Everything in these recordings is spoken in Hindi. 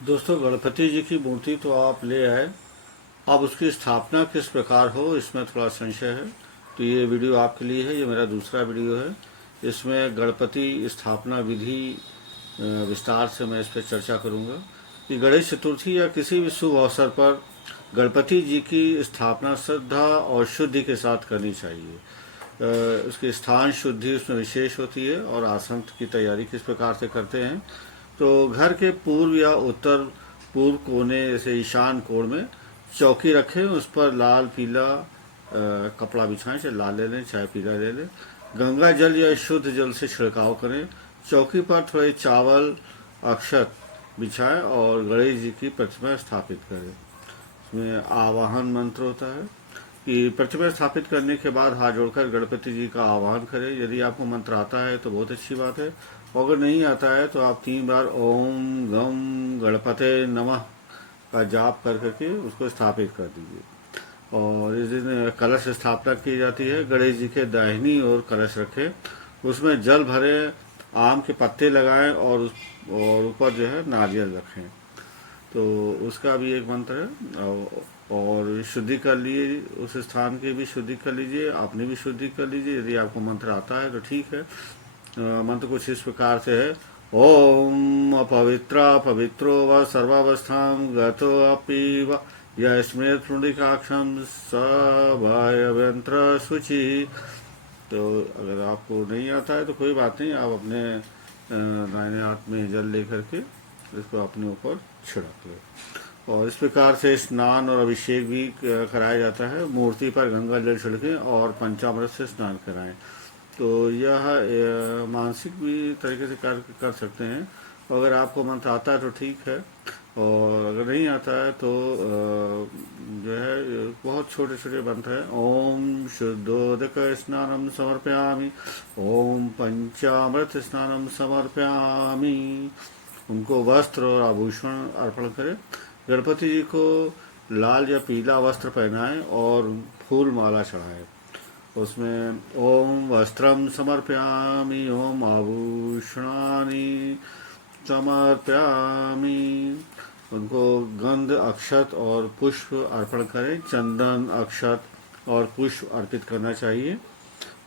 दोस्तों, गणपति जी की मूर्ति तो आप ले आए। अब उसकी स्थापना किस प्रकार हो, इसमें थोड़ा संशय है। तो ये वीडियो आपके लिए है। ये मेरा दूसरा वीडियो है। इसमें गणपति स्थापना विधि विस्तार से मैं इस पर चर्चा करूंगा कि गणेश चतुर्थी या किसी भी शुभ अवसर पर गणपति जी की स्थापना श्रद्धा और शुद्धि के साथ करनी चाहिए। उसकी स्थान शुद्धि उसमें विशेष होती है। और आसन की तैयारी किस प्रकार से करते हैं, तो घर के पूर्व या उत्तर पूर्व कोने जैसे ईशान कोण में चौकी रखें। उस पर लाल पीला कपड़ा बिछाएं, चाहे लाल ले लें चाहे पीला ले लें। गंगा जल या शुद्ध जल से छिड़काव करें। चौकी पर थोड़े चावल अक्षत बिछाएं और गणेश जी की प्रतिमा स्थापित करें। इसमें आवाहन मंत्र होता है कि प्रतिमा स्थापित करने के बाद हाथ जोड़कर गणपति जी का आवाहन करें। यदि आपको मंत्र आता है तो बहुत अच्छी बात है, और अगर नहीं आता है तो आप 3 बार ओम गम गणपते नमः का जाप कर करके उसको स्थापित कर दीजिए। और इस दिन कलश स्थापना की जाती है। गणेश जी के दाहिनी ओर कलश रखें, उसमें जल भरे, आम के पत्ते लगाएं और ऊपर जो है नारियल रखें। तो उसका भी एक मंत्र है। और शुद्धि कर लिए, उस स्थान की भी शुद्धि कर लीजिए, अपनी भी शुद्धि कर लीजिए। यदि आपको मंत्र आता है तो ठीक है। मंत्र कुछ इस प्रकार से है। ओम अपवित्रा पवित्रो व सर्वावस्थां गतो अपि व यस्मेत् पुंडरीकाक्षं स भयवंत्र शुचि। तो अगर आपको नहीं आता है तो कोई बात नहीं, आप अपने दाहिने हाथ में जल लेकर के इसको अपने ऊपर छिड़क लो। और इस प्रकार से स्नान और अभिषेक भी कराया जाता है। मूर्ति पर गंगा जल छिड़कें और पंचामृत से स्नान कराएं। तो यह मानसिक भी तरीके से कार्य कर सकते हैं। अगर आपको मंत्र आता है तो ठीक है, और अगर नहीं आता है तो जो है बहुत छोटे छोटे मंत्र हैं। ओम शुद्धोदक स्नानम समर्पयामि, ओम पंचामृत स्नानम समर्पयामि। उनको वस्त्र और आभूषण अर्पण करें। गणपति जी को लाल या पीला वस्त्र पहनाएं और फूल माला चढ़ाएं। उसमें ओम वस्त्रम समर्पयामि, ओम आभूषणानि समर्पयामि। उनको गंध अक्षत और पुष्प अर्पण करें। चंदन अक्षत और पुष्प अर्पित करना चाहिए।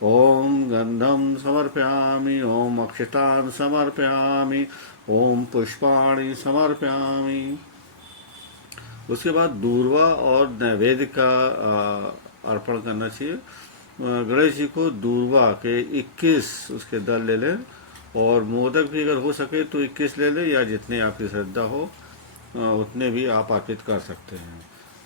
ओम गंधम समर्पयामि, ओम अक्षतान समर्पयामि, ओम पुष्पाणि समर्पयामि। उसके बाद दूर्वा और नैवेद्य का अर्पण करना चाहिए। गणेश जी को दूर्वा के 21 उसके दल ले लें, और मोदक भी अगर हो सके तो 21 ले लें, या जितने आपकी श्रद्धा हो उतने भी आप अर्पित कर सकते हैं।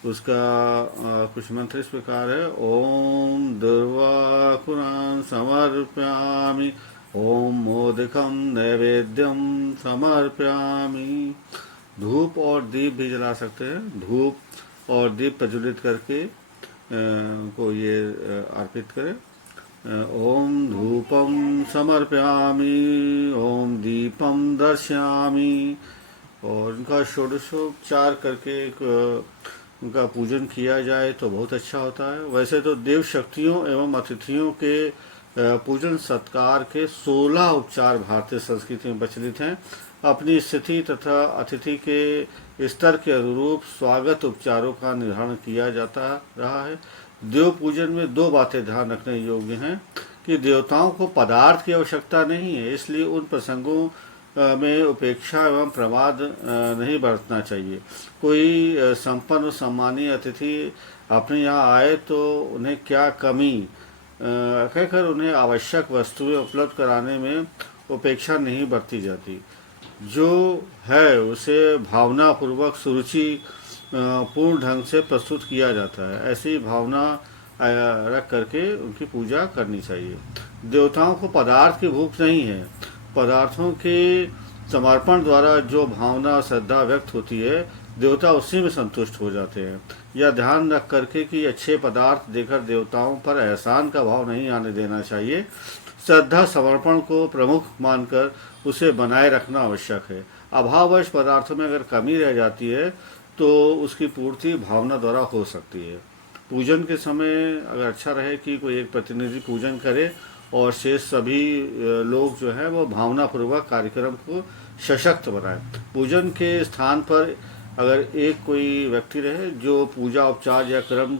उसका कुछ मंत्र इस प्रकार है। ओम दुर्वा कुरान समर्पयामि, ओम मोदकम नैवेद्यम समर्पयामि। धूप और दीप भी जला सकते हैं। धूप और दीप प्रज्वलित करके को ये अर्पित करें। ओम धूपम समर्पयामि, ओम दीपम दर्शयामि। और उनका षोडशोपचार करके उनका पूजन किया जाए तो बहुत अच्छा होता है। वैसे तो देव शक्तियों एवं अतिथियों के पूजन सत्कार के 16 उपचार भारतीय संस्कृति में प्रचलित हैं। अपनी स्थिति तथा अतिथि के स्तर के अनुरूप स्वागत उपचारों का निर्धारण किया जाता रहा है। देव पूजन में 2 बातें ध्यान रखने योग्य हैं कि देवताओं को पदार्थ की आवश्यकता नहीं है, इसलिए उन प्रसंगों में उपेक्षा एवं प्रमाद नहीं बरतना चाहिए। कोई संपन्न और सम्मानीय अतिथि अपने यहाँ आए तो उन्हें क्या कमी कहकर उन्हें आवश्यक वस्तुएं उपलब्ध कराने में उपेक्षा नहीं बरती जाती। जो है उसे भावनापूर्वक सुरुचि पूर्ण ढंग से प्रस्तुत किया जाता है। ऐसी भावना रख करके उनकी पूजा करनी चाहिए। देवताओं को पदार्थ की भूख नहीं है। पदार्थों के समर्पण द्वारा जो भावना श्रद्धा व्यक्त होती है, देवता उसी में संतुष्ट हो जाते हैं। यह ध्यान रख करके कि अच्छे पदार्थ देकर देवताओं पर एहसान का भाव नहीं आने देना चाहिए। श्रद्धा समर्पण को प्रमुख मानकर उसे बनाए रखना आवश्यक है। अभाववश पदार्थों में अगर कमी रह जाती है तो उसकी पूर्ति भावना द्वारा हो सकती है। पूजन के समय अगर अच्छा रहे कि कोई एक प्रतिनिधि पूजन करे और शेष सभी लोग जो है वो भावनापूर्वक कार्यक्रम को सशक्त बनाए। पूजन के स्थान पर अगर एक कोई व्यक्ति रहे जो पूजा उपचार या कर्म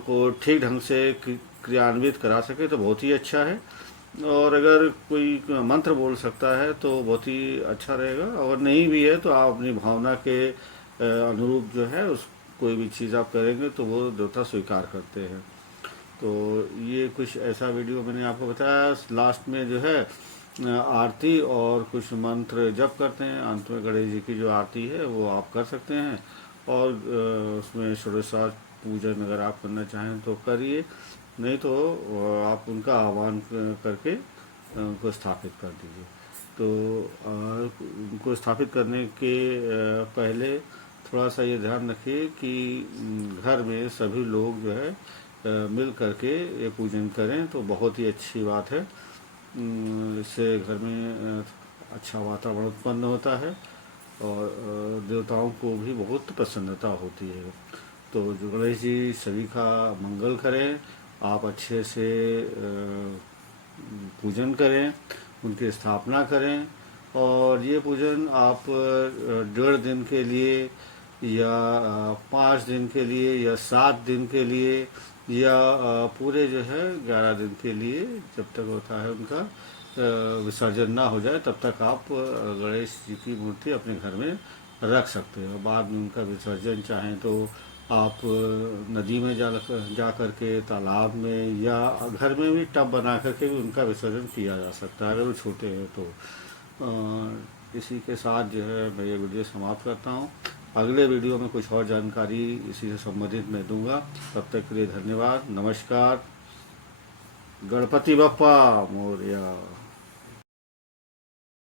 को ठीक ढंग से क्रियान्वित करा सके तो बहुत ही अच्छा है। और अगर कोई मंत्र बोल सकता है तो बहुत ही अच्छा रहेगा। और नहीं भी है तो आप अपनी भावना के अनुरूप जो है उस कोई भी चीज़ आप करेंगे तो वो देवता स्वीकार करते हैं। तो ये कुछ ऐसा वीडियो मैंने आपको बताया। लास्ट में जो है आरती और कुछ मंत्र जप करते हैं। अंत में गणेश जी की जो आरती है वो आप कर सकते हैं। और उसमें षोडशार्थ पूजन अगर आप करना चाहें तो करिए, नहीं तो आप उनका आह्वान करके उनको स्थापित कर दीजिए। तो उनको स्थापित करने के पहले थोड़ा सा ये ध्यान रखिए कि घर में सभी लोग जो है मिल करके ये पूजन करें तो बहुत ही अच्छी बात है। इससे घर में अच्छा वातावरण उत्पन्न होता है और देवताओं को भी बहुत प्रसन्नता होती है। तो जो गणेश जी सभी का मंगल करें, आप अच्छे से पूजन करें, उनकी स्थापना करें। और ये पूजन आप 1.5 दिन के लिए या 5 दिन के लिए या 7 दिन के लिए या पूरे जो है 11 दिन के लिए, जब तक होता है उनका विसर्जन ना हो जाए तब तक आप गणेश जी की मूर्ति अपने घर में रख सकते हो। बाद में उनका विसर्जन चाहें तो आप नदी में जा करके, तालाब में, या घर में भी टब बना करके भी उनका विसर्जन किया जा सकता है अगर वो छोटे हैं तो। इसी के साथ जो है मैं ये वीडियो समाप्त करता हूँ। अगले वीडियो में कुछ और जानकारी इसी से संबंधित मैं दूंगा। तब तक के लिए धन्यवाद, नमस्कार। गणपति बप्पा मोरया।